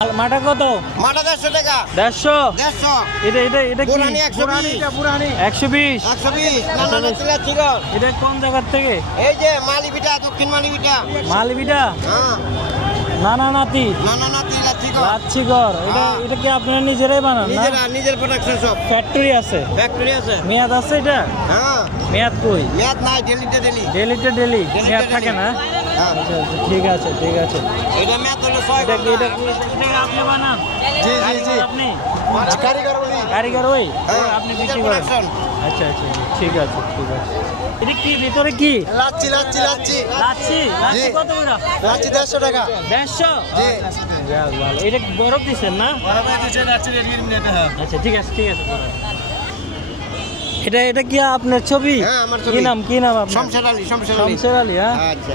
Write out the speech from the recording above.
মাটা কত? মাটা 150 টাকা। 150 150 এটা কি? পুরানি 120 120 120 নানা তিলা চিগর। এটা কোন জায়গা থেকে? এই যে মালিবিটা, দক্ষিণ মালিবিটা। মালবিটা হ্যাঁ নানা নাতি নানা তিলা চিগর। লাচ্ছিগর। এটা কি আপনারা নিজেরাই বানান না? নিজের প্রোডাকশন সব। ফ্যাক্টরি আছে? ফ্যাক্টরি আছে। মেয়াদ আছে এটা? হ্যাঁ মেয়াদ কই? মেয়াদ নাই, ডেলি। ডেলিতে ডেলি মেয়াদ থাকে না? হ্যাঁ আচ্ছা আচ্ছা, ঠিক আছে ঠিক আছে। এটা মেয়াদ হলো 6 এটা কি ঘন্টা। এটা আপনি বানান? জি আপনি কারিগর উনি। কারিগর ওই হ্যাঁ, আপনি নিজের বিক্রি করেন? প্রোডাকশন। আচ্ছা আচ্ছা ঠিক আছে ঠিক আছে। এটা কি ভিতরে কি? লাচ্ছি লাচ্ছি লাচ্ছি কত করে? লাচ্ছি 150 টাকা। 150? জি। যাক ভালো। এটা বরফ দিচ্ছেন না? আচ্ছা ঠিক আছে ঠিক আছে। এটা কি আপনার ছবি? হ্যাঁ, আমার কি ছবি। নাম আপনার? শমশের আলী। শমশের আলী, হ্যাঁ? আচ্ছা।